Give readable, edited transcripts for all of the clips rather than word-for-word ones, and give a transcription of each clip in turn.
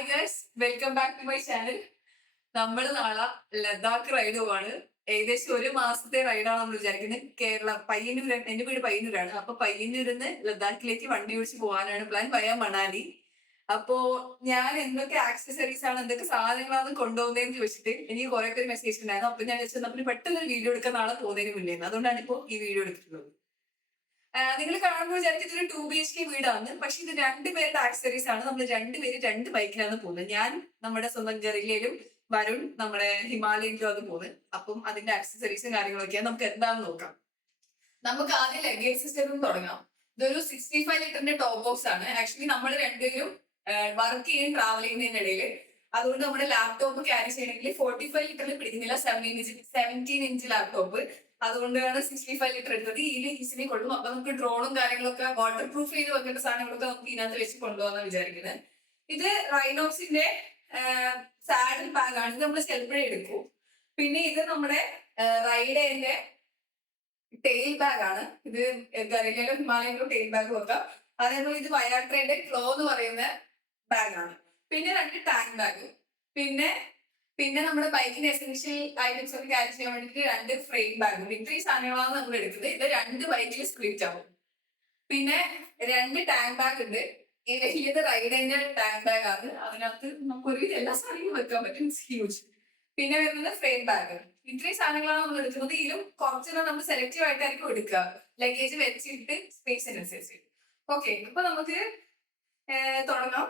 Hi girls, welcome back to my channel. നമ്മൾ നാളെ Ladakh ride പോവാണ്. ഏകദേശം ഒരു മാസത്തെ റൈഡാണ് നമ്മൾ വിചാരിക്കുന്നത്. കേരള പയ്യന്നൂർ, എന്റെ വീട് പയ്യന്നൂരാണ്. അപ്പൊ പയ്യന്നൂരിന്ന് ലഡാക്കിലേക്ക് വണ്ടി ഓടിച്ച് പോകാനാണ് പ്ലാൻ, വയ മണാലി. അപ്പോ ഞാൻ എന്തൊക്കെ ആക്സസറീസ് ആണ്, എന്തൊക്കെ സാധനങ്ങളാണ് കൊണ്ടുപോകുന്നതെന്ന് ചോദിച്ചിട്ട് എനിക്ക് കുറെ പേര് മെസ്സേജ് ഉണ്ടായിരുന്നു. അപ്പൊ ഞാൻ വെച്ചാൽ നമ്മൾ പെട്ടെന്ന് ഒരു വീഡിയോ എടുക്കാൻ നാളെ പോകുന്നതിന് മുന്നേ, അതുകൊണ്ടാണ് ഇപ്പോൾ ഈ വീഡിയോ എടുത്തിട്ടുള്ളത്. നിങ്ങൾ കാണുമ്പോൾ വിചാരിക്കും ഇതൊരു 2 BHK വീടാണ്. പക്ഷെ ഇത് രണ്ടുപേരുടെ ആക്സസറീസ് ആണ്. നമ്മൾ രണ്ടുപേര് രണ്ട് ബൈക്കിലാണ് പോകുന്നത്. ഞാൻ നമ്മുടെ സ്വന്തം ഗറില്ലയിലും വരുൺ നമ്മുടെ ഹിമാലയനിലും അത് പോകുന്നത്. അപ്പം അതിന്റെ ആക്സസറീസും കാര്യങ്ങളൊക്കെയാണ്. നമുക്ക് എന്താണെന്ന് നോക്കാം. നമുക്ക് ആദ്യം ലഗേജ് സിസ്റ്റം തുടങ്ങാം. ഇതൊരു 65 ലിറ്ററിന്റെ ടോപ്പ് ബോക്സ് ആണ്. ആക്ച്വലി നമ്മൾ രണ്ടുപേരും വർക്ക് ചെയ്യും ട്രാവൽ ചെയ്യുന്നതിനിടയിൽ. അതുകൊണ്ട് നമ്മുടെ ലാപ്ടോപ്പ് ക്യാരി ചെയ്യണമെങ്കിൽ 45 ലിറ്ററിൽ പിടിക്കുന്നില്ല. 17 ഇഞ്ച് ലാപ്ടോപ്പ്. അതുകൊണ്ടാണ് 65 ലിറ്റർ എടുത്തത്. ഇതിൽ ഈസിലി കൊള്ളും. അപ്പൊ നമുക്ക് ഡ്രോണും കാര്യങ്ങളൊക്കെ വാട്ടർ പ്രൂഫ് ചെയ്ത് വെക്കേണ്ട സാധനങ്ങളൊക്കെ നമുക്ക് ഇതിനകത്ത് വെച്ച് കൊണ്ടുപോകാന്ന് വിചാരിക്കുന്നത്. ഇത് റൈനോക്സിന്റെ സാഡിൽ ബാഗ് ആണ്. ഇത് നമ്മൾ സെൽഫിഴ എടുക്കും. പിന്നെ ഇത് നമ്മുടെ റൈഡേന്റെ ടെയിൽ ബാഗ് ആണ്. ഇത് ഗറിലയിലും ഹിമാലയനിലും ടെയിൽ ബാഗ് വെക്കാം. അതേപോലെ ഇത് വയാട്രയുടെ ക്ലോ എന്ന് പറയുന്ന ബാഗാണ്. പിന്നെ 2 ടാങ്ക് ബാഗ്. പിന്നെ പിന്നെ നമ്മുടെ ബൈക്കിന്റെ എസെൻഷ്യൽ ഐറ്റംസ് ഒക്കെ ക്യാരി ചെയ്യാൻ വേണ്ടിയിട്ട് 2 ഫ്രെയിം ബാഗും. ഇത്രയും സാധനങ്ങളാണ് നമ്മൾ എടുക്കുന്നത്. ഇത് 2 ബൈക്കിൽ സ്പ്ലിറ്റ് ആവും. പിന്നെ 2 ടാങ്ക് ബാഗ് ഉണ്ട്. ഈ വലിയത് റൈഡേന്റെ ടാങ്ക് ബാഗ് ആണ്. അതിനകത്ത് നമുക്ക് ഒരുവിധം എല്ലാ സാധനങ്ങളും വെക്കാൻ പറ്റും. ഹ്യൂജ്. പിന്നെ വരുന്നത് ഫ്രെയിം ബാഗ്. ഇത്രയും സാധനങ്ങളാണ് നമ്മൾ എടുക്കുന്നത്. ഇതിലും കുറച്ചെണ്ണം നമ്മൾ സെലക്റ്റീവ് ആയിട്ടായിരിക്കും എടുക്കുക, ലഗേജ് വെച്ചിട്ട് സ്പേസിനനുസരിച്ച്. ഓക്കെ, അപ്പൊ നമുക്ക് തുടങ്ങാം.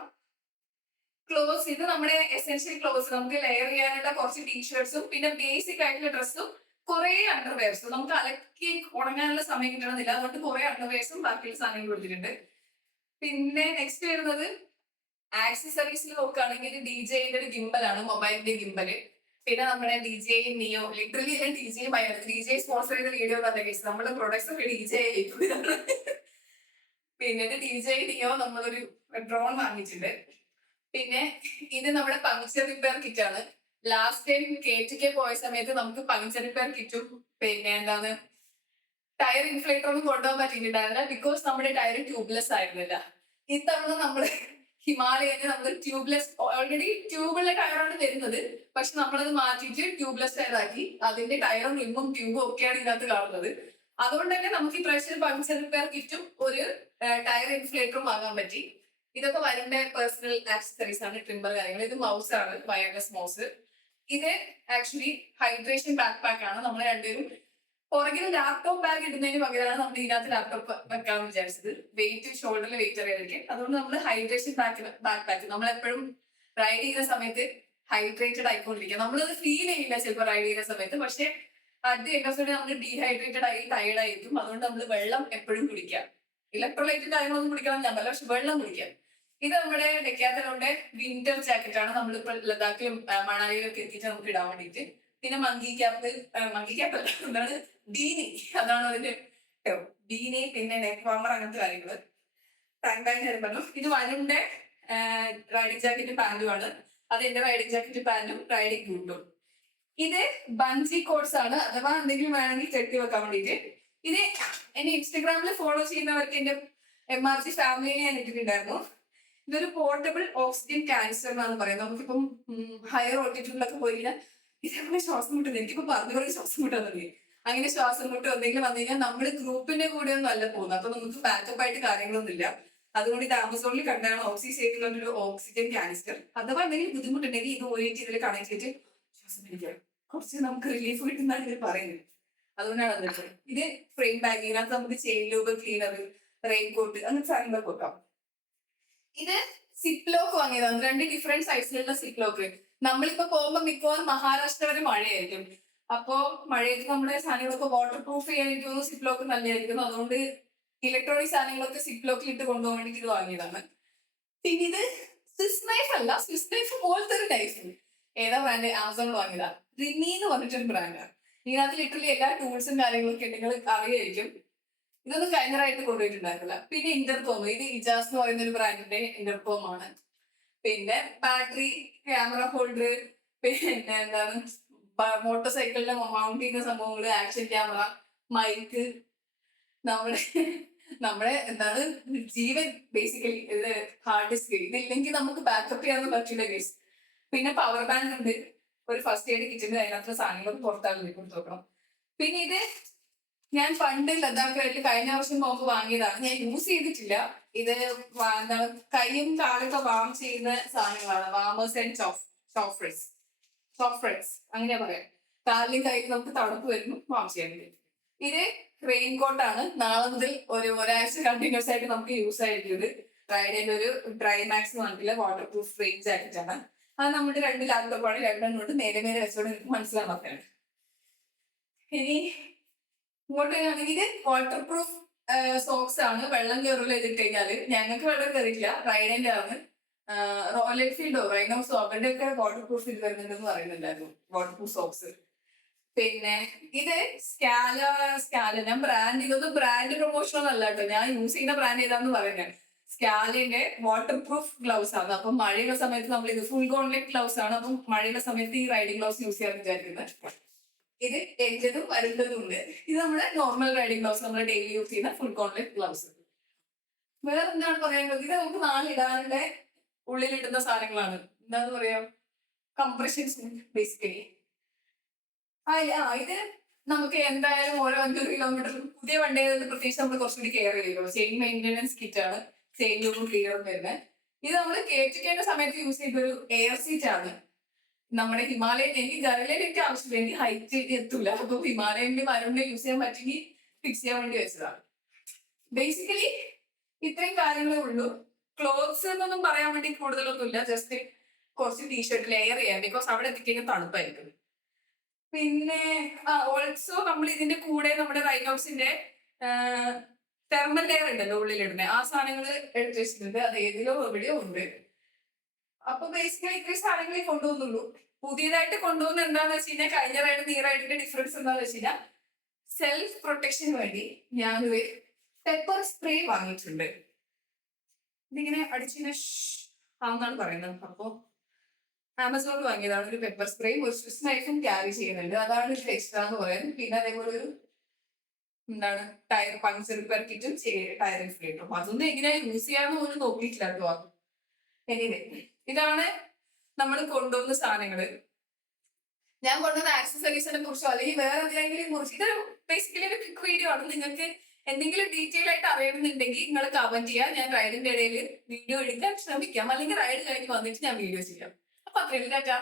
ക്ലോത്ത്സ്, ഇത് നമ്മുടെ എസെൻഷ്യൽ ക്ലോത്ത്സ്. നമുക്ക് ലെയർ ചെയ്യാനുള്ള കുറച്ച് ടീഷർട്ട്സും പിന്നെ ബേസിക് ആയിട്ടുള്ള ഡ്രസ്സും കുറെ അണ്ടർവെയർസും. നമുക്ക് അലക്കി ഉണങ്ങാനുള്ള സമയം കിട്ടണമെന്നില്ല, അതുകൊണ്ട് കുറെ അണ്ടർവെയർസും ബാക്കിയുള്ള സാധനങ്ങൾ കൊടുത്തിട്ടുണ്ട്. പിന്നെ നെക്സ്റ്റ് വരുന്നത് ആക്സസറീസിൽ നോക്കുകയാണെങ്കിൽ DJന്റെ ഒരു ഗിംബലാണ്, മൊബൈലിന്റെ ഗിംബല്. പിന്നെ നമ്മുടെ DJ നിയോ, ലിറ്ററലി DJ സ്പോൺസർ ചെയ്ത വീഡിയോ തന്നെ കേസ്. നമ്മുടെ പ്രൊഡക്ട്സ് ഒക്കെ DJ പിന്നെ DJ നിയോ നമ്മളൊരു ഡ്രോൺ വാങ്ങിച്ചിട്ടുണ്ട്. പിന്നെ ഇത് നമ്മുടെ പങ്ക്ചർ റിപ്പയർ കിറ്റ് ആണ്. ലാസ്റ്റ് ടൈം KTK പോയ സമയത്ത് നമുക്ക് പങ്ക്ചർ റിപ്പയർ കിറ്റും പിന്നെ എന്താണ് ടയർ ഇൻഫ്ലേറ്റർ ഒന്നും കൊണ്ടുപോകാൻ പറ്റിയിട്ടുണ്ടായിരുന്നില്ല. ബിക്കോസ് നമ്മുടെ ടയർ ട്യൂബ്ലെസ് ആയിരുന്നില്ല. ഇത്തവണ നമ്മള് ഹിമാലയന് നമ്മൾ ട്യൂബ്ലെസ്, ഓൾറെഡി ട്യൂബുള്ള ടയറാണ് വരുന്നത്. പക്ഷെ നമ്മളത് മാറ്റിയിട്ട് ട്യൂബ്ലെസ് ടയർ ആക്കി. അതിന്റെ ടയറും റിമ്മും ട്യൂബും ഒക്കെയാണ് ഇതിനകത്ത് കാണുന്നത്. അതുകൊണ്ട് തന്നെ നമുക്ക് ഈ പ്രാവശ്യം പങ്ക്ചർ റിപ്പയർ കിറ്റും ഒരു ടയർ ഇൻഫ്ലേറ്ററും വാങ്ങാൻ പറ്റി. ഇതൊക്കെ വരുന്ന പേഴ്സണൽ ആക്സസറീസ് ആണ്, ട്രിമ്മർ കാര്യങ്ങൾ. ഇത് മൗസ് ആണ്, വയർലെസ് മൗസ്. ഇത് ആക്ച്വലി ഹൈഡ്രേഷൻ ബാക്ക് പാക്ക് ആണ്. നമ്മൾ രണ്ടുപേരും പുറകിൽ ലാപ്ടോപ്പ് ബാഗ് ഇടുന്നതിന് പകരമാണ് നമ്മൾ ഇതിനകത്ത് ലാപ്ടോപ്പ് വെക്കാമെന്ന് വിചാരിച്ചത്. വെയിറ്റ് ഷോൾഡറിൽ വെയിറ്റ് അറിയാതിരിക്കും. അതുകൊണ്ട് നമ്മൾ ഹൈഡ്രേഷൻ ബാക്ക് പാക്ക് നമ്മൾ എപ്പോഴും റൈഡ് ചെയ്യുന്ന സമയത്ത് ഹൈഡ്രേറ്റഡ് ആയിക്കൊണ്ടിരിക്കുക. നമ്മളത് ഫീൽ ചെയ്യില്ല ചിലപ്പോൾ റൈഡ് ചെയ്യുന്ന സമയത്ത്. പക്ഷെ at the end of the day നമ്മൾ ഡീഹൈഡ്രേറ്റഡ് ആയി ടയർഡ് ആയിരിക്കും. അതുകൊണ്ട് നമ്മൾ വെള്ളം എപ്പോഴും കുടിക്കുക. ഇലക്ട്രോലൈറ്റ് കാര്യങ്ങളൊന്നും കുടിക്കണം ഞാൻ പറയില്ല, പക്ഷെ വെള്ളം കുടിക്കാം. ഇത് നമ്മുടെ ഡെക്കാത്തലോന്റെ വിന്റർ ജാക്കറ്റ് ആണ്. നമ്മളിപ്പോൾ ലഡാക്കിലും മണാലിയിലൊക്കെ എത്തിയിട്ട് നമുക്ക് ഇടാൻ വേണ്ടിയിട്ട്. പിന്നെ മങ്കി ക്യാപ്പ് അല്ല, എന്താണ് ഡീനി, അതാണ് അതിന്റെ ഡീനി. പിന്നെ നെക്ക് വാമർ, അങ്ങനത്തെ കാര്യങ്ങള്. ടാങ്ക് ബാഗ് ഹെൽമെറ്റും. ഇത് വരുണിന്റെ റൈഡിങ് ജാക്കറ്റും പാന്റുമാണ്. അത് എന്റെ റൈഡിങ് ജാക്കറ്റും പാന്റും റൈഡിങ് ബൂട്ടും. ഇത് ബഞ്ചി കോട്സ് ആണ്, അഥവാ എന്തെങ്കിലും വേണമെങ്കിൽ കെട്ടി വെക്കാൻ വേണ്ടിയിട്ട്. ഇത് എന്നെ ഇൻസ്റ്റഗ്രാമിൽ ഫോളോ ചെയ്യുന്നവർക്ക് എന്റെ MRG ഫാമിലിയെ ഞാൻ ഇട്ടിട്ടുണ്ടായിരുന്നു. ഇതൊരു പോർട്ടബിൾ ഓക്സിജൻ കാനിസ്റ്റർ എന്നാണ് പറയുന്നത്. നമുക്കിപ്പം ഹയർ ഓൾട്ടിറ്റ്യൂഡിലൊക്കെ പോയി കഴിഞ്ഞാൽ ഇതേപോലെ ശ്വാസം മുട്ടുന്നത്. എനിക്കിപ്പോ പറഞ്ഞു പറഞ്ഞ് ശ്വാസം മുട്ടാൻ തുടങ്ങി. അങ്ങനെ ശ്വാസം മുട്ടോ എന്തെങ്കിലും വന്നു കഴിഞ്ഞാൽ നമ്മൾ ഗ്രൂപ്പിന്റെ കൂടെ ഒന്നും അല്ല പോകുന്നത്. അപ്പൊ നമുക്ക് ബാക്കപ്പ് ആയിട്ട് കാര്യങ്ങളൊന്നും ഇല്ല. അതുകൊണ്ട് ഇത് ആമസോണിൽ കണ്ടാണ് ഓക്സിസേവ് ഒരു ഓക്സിജൻ കാനിസ്റ്റർ. അഥവാ എന്തെങ്കിലും ബുദ്ധിമുട്ടുണ്ടെങ്കിൽ ഇത് ഓരിയിട്ട് ഇതിൽ കണക്ട് ചെയ്തിട്ട് ശ്വാസം പിടിക്കാം, കുറച്ച് നമുക്ക് റിലീഫ് കിട്ടുന്നതാണ് ഇതിൽ പറയുന്നത്. അതുകൊണ്ടാണ് വന്നിട്ട്. ഇത് ഫ്രെയിം ബാഗ്. ഇതിനകത്ത് നമുക്ക് ചെയിൻ ലൂബ്, ക്ലീനർ, റെയിൻകോട്ട്, അങ്ങനത്തെ സാധനങ്ങളൊക്കെ വെക്കാം. ഇത് സിപ്പ് ലോക്ക് വാങ്ങിയതാണ്. 2 ഡിഫറെന്റ് സൈസിലുള്ള സിപ്പ് ലോക്ക്. നമ്മളിപ്പോ പോകുമ്പോൾ മിക്കവാറും മഹാരാഷ്ട്ര വരെ മഴയായിരിക്കും. അപ്പോ മഴയത്ത് നമ്മുടെ സാധനങ്ങളൊക്കെ വാട്ടർ പ്രൂഫ് ചെയ്യാനായിട്ട് സിപ്പ് ലോക്ക് നല്ലതായിരിക്കും. അതുകൊണ്ട് ഇലക്ട്രോണിക് സാധനങ്ങളൊക്കെ സിപ്പ് ലോക്കിൽ ഇട്ട് കൊണ്ടുപോകാൻ വേണ്ടി ഇത് വാങ്ങിയതാണ്. പിന്നെ ഇത് സ്വിസ് നൈഫ് അല്ല, സ്വിസ് നൈഫ് പോലത്തെ ഒരു നൈഫ്. ഏതാ ബ്രാൻഡ്? ആമസോണിൽ വാങ്ങിയതാണ്. റിമി എന്ന് പറഞ്ഞിട്ടൊരു ബ്രാൻഡാണ്. ഇതിനകത്ത് ലിറ്ററലി എല്ലാ ടൂൾസും കാര്യങ്ങളൊക്കെ നിങ്ങൾ അറിയായിരിക്കും. ഇതൊന്നും കഴിഞ്ഞറായിട്ട് കൊണ്ടുപോയിട്ടുണ്ടായിരുന്നില്ല. പിന്നെ ഇന്റർകോം. ഇത് ഇജാസ് എന്ന് പറയുന്ന ഒരു ബ്രാൻഡിന്റെ ഇന്റർകോം ആണ്. പിന്നെ ബാറ്ററി, ക്യാമറ ഹോൾഡർ, പിന്നെ എന്താണ് മോട്ടോർ സൈക്കിളിന്റെ മൗണ്ട് ചെയ്യുന്ന സംഭവങ്ങള്, ആക്ഷൻ ക്യാമറ, മൈക്ക്, നമ്മുടെ നമ്മുടെ എന്താണ് ജീവൻ ബേസിക്കലി ഇത് ഹാർഡ് ഡിസ്ക് ഇതില്ലെങ്കിൽ നമുക്ക് ബാക്കപ്പ് ചെയ്യാനൊന്നും പറ്റില്ല കേസ്. പിന്നെ പവർ ബാങ്ക് ഉണ്ട്, ഒരു ഫസ്റ്റ് എയ്ഡ് കിറ്റിന്റെ അതിനകത്ത് സാധനങ്ങളൊക്കെ പുറത്താകും കൊടുത്ത് നോക്കണം. പിന്നെ ഇത് ഞാൻ പണ്ട് ലഡാക്കായിട്ട് കഴിഞ്ഞ വർഷം പോകുമ്പോൾ വാങ്ങിയതാണ്, ഞാൻ യൂസ് ചെയ്തിട്ടില്ല. ഇത് എന്താണ് കൈയും കാലൊക്കെ വാം ചെയ്യുന്ന സാധനങ്ങളാണ്, വാമേഴ്സ് ആൻഡ് സോഫ്റ്റ്സ് അങ്ങനെയാ പറയാം. കാലിലും കയ്യിലും നമുക്ക് തണുപ്പ് വരുന്നു വാം ചെയ്യാൻ വേണ്ടി. ഇത് റെയിൻകോട്ടാണ്, നാളെ മുതൽ ഒരാഴ്ച കണ്ടിന്യൂസ് ആയിട്ട് നമുക്ക് യൂസ് ആയിരിക്കും. റൈഡിന്റെ ഒരു ഡ്രൈ മാക്സ് എന്ന് പറഞ്ഞിട്ടില്ല, വാട്ടർ പ്രൂഫ് റേഞ്ച് ആയിട്ടാണ്. അത് നമ്മുടെ 2 ലാപ്ടോപ്പാണ്, രണ്ടെണ്ണം കൊണ്ട് നേരെ നേരെ വെച്ചോണ്ട് എനിക്ക് മനസ്സിലാക്കാൻ. ഇനി ഇങ്ങോട്ട് ആണെങ്കിൽ വാട്ടർ പ്രൂഫ് സോക്സ് ആണ്, വെള്ളം കയറില്ല ചെയ്തിട്ട് കഴിഞ്ഞാല്. ഞങ്ങൾക്ക് വെള്ളം കയറിയില്ല, റൈഡിന്റെ ആണ്. റോയൽ എൻഫീൽഡോ റൈനോസോ അവരുടെ ഒക്കെ വാട്ടർ പ്രൂഫ് ഇത് വരുന്നുണ്ടെന്ന് പറയുന്നുണ്ടായിരുന്നു, വാട്ടർ പ്രൂഫ് സോക്സ്. പിന്നെ ഇത് സ്കാല ഞാൻ ബ്രാൻഡ്, ഇതൊന്നും ബ്രാൻഡ് പ്രൊമോഷൻ ഒന്നും അല്ല കേട്ടോ, ഞാൻ യൂസ് ചെയ്യുന്ന ബ്രാൻഡ് ഏതാന്ന് പറയുന്നത്. സ്കാലിന്റെ വാട്ടർ പ്രൂഫ് ഗ്ലൗസ് ആണ്. അപ്പം മഴയുള്ള സമയത്ത് നമ്മൾ ഇത് ഫുൾ ഗോൺലെറ്റ് ഗ്ലൗസ് ആണ്, അപ്പം മഴയുള്ള സമയത്ത് ഈ റൈഡിംഗ് ഗ്ലൗസ് യൂസ് ചെയ്യാൻ വിചാരിക്കുന്നത്. ഇത് എൻ്റെതും വരുന്നതും ഉണ്ട്. ഇത് നമ്മുടെ നോർമൽ റൈഡിംഗ് ഗ്ലൗസ്, നമ്മൾ ഡെയിലി യൂസ് ചെയ്യുന്ന ഫുൾ ഗോൺലെറ്റ് ഗ്ലൗസ്. വേറെ എന്താണ് പറയാനുള്ളത്, ഇത് നമുക്ക് നാളിടാനുള്ള ഉള്ളിലിടുന്ന സാധനങ്ങളാണ്. എന്താന്ന് പറയാ, കംപ്രഷൻസ് ബേസിക്കലി. ഇത് നമുക്ക് എന്തായാലും ഓരോ 5 കിലോമീറ്റർ പുതിയ വണ്ടി പ്രത്യേകിച്ച് നമ്മൾ കുറച്ചുകൂടി കെയർ ചെയ്യുമല്ലോ. ചെയിൻ മെയിൻ്റെനൻസ് കിറ്റ് ആണ്, ചെയിൻ ലൂബും ക്ലിയറും വരുന്നത്. ഇത് നമ്മൾ കേട്ടിക്കേണ്ട സമയത്ത് യൂസ് ചെയ്തൊരു എയർ സീറ്റ് ആണ്. നമ്മുടെ ഹിമാലയൻ, എനിക്ക് ഗറിലയിൽ എനിക്ക് ആവശ്യമില്ല, എനിക്ക് ഹൈറ്റ് എത്തൂല. അപ്പൊ ഹിമാലയന്റെ മരുന്ന് യൂസ് ചെയ്യാൻ പറ്റുമെങ്കിൽ ഫിക്സ് ചെയ്യാൻ വേണ്ടി വെച്ചതാണ്. ബേസിക്കലി ഇത്രയും കാര്യങ്ങളേ ഉള്ളൂ. ക്ലോത്ത്സ് എന്നൊന്നും പറയാൻ വേണ്ടി കൂടുതലൊന്നും ഇല്ല, ജസ്റ്റ് കുറച്ച് ടീഷർട്ട് ലെയർ ചെയ്യാൻ, ബിക്കോസ് അവിടെ എത്തിക്കഴിഞ്ഞാൽ തണുപ്പായിരിക്കും. പിന്നെ ഓൾസോ നമ്മൾ ഇതിന്റെ കൂടെ നമ്മുടെ റൈനോക്സിന്റെ തെർമൽ ലെയർ ഉണ്ടല്ലോ ഉള്ളിലിടുന്നത്, ആ സാധനങ്ങൾ എടുത്ത് വെച്ചിട്ടുണ്ട്. അത് ഏതിലോ എവിടെയോ ഉണ്ട്. അപ്പൊ ബേസിക്കലി ഇത്രയും സാധനങ്ങളെ കൊണ്ടുപോകുന്നുള്ളൂ. പുതിയതായിട്ട് കൊണ്ടുപോകുന്ന എന്താന്ന് വെച്ച് കഴിഞ്ഞാൽ കഴിഞ്ഞ റൈഡിന് ഈ റൈഡിന്റെ ഡിഫറൻസ് എന്താന്ന് വെച്ച് കഴിഞ്ഞാൽ സെൽഫ് പ്രൊട്ടക്ഷന് വേണ്ടി ഞാനൊരു പെപ്പർ സ്പ്രേ വാങ്ങിയിട്ടുണ്ട്. ഇതിങ്ങനെ അടിച്ചിങ്ങനെ ആണെന്നാണ് പറയുന്നത്. അപ്പോ ആമസോണിൽ വാങ്ങിയതാണ് ഒരു പെപ്പർ സ്പ്രേയും ഒരു സ്വിസ് നൈഫും ക്യാരി ചെയ്യുന്നുണ്ട്. അതാണ് ഒരു എക്സ്ട്രാ എന്ന് പറയുന്നത്. പിന്നെ അതേപോലെ ഒരു എന്താണ് ടയർ പങ്ക്ചർ റിപ്പയർ കിറ്റും ടയർ ഇൻഫ്ലേറ്ററും. അതൊന്നും എങ്ങനെയാ യൂസ് ചെയ്യാന്ന് പോലും നോക്കിയിട്ടില്ല കേട്ടോ. എനിവേ ഇതാണ് നമ്മൾ കൊണ്ടുപോകുന്ന സാധനങ്ങള്. ഞാൻ കൊണ്ടുവന്ന ആക്സസറീസിനെ കുറിച്ചോ അല്ലെങ്കിൽ വേറെ എന്തെങ്കിലും കുറിച്ച്, ഇതൊരു ബേസിക്കലി ഒരു ക്വിക്ക് വീഡിയോ ആണ്. നിങ്ങൾക്ക് എന്തെങ്കിലും ഡീറ്റെയിൽ ആയിട്ട് അറിയണമെന്നുണ്ടെങ്കിൽ നിങ്ങൾ കമന്റ് ചെയ്യാം. ഞാൻ റൈഡിന്റെ ഇടയിൽ വീഡിയോ എടുക്കാൻ ശ്രമിക്കാം, അല്ലെങ്കിൽ റൈഡ് കഴിഞ്ഞ് വന്നിട്ട് ഞാൻ വീഡിയോ ചെയ്യാം. അപ്പൊ അത്രയും ടാറ്റാ.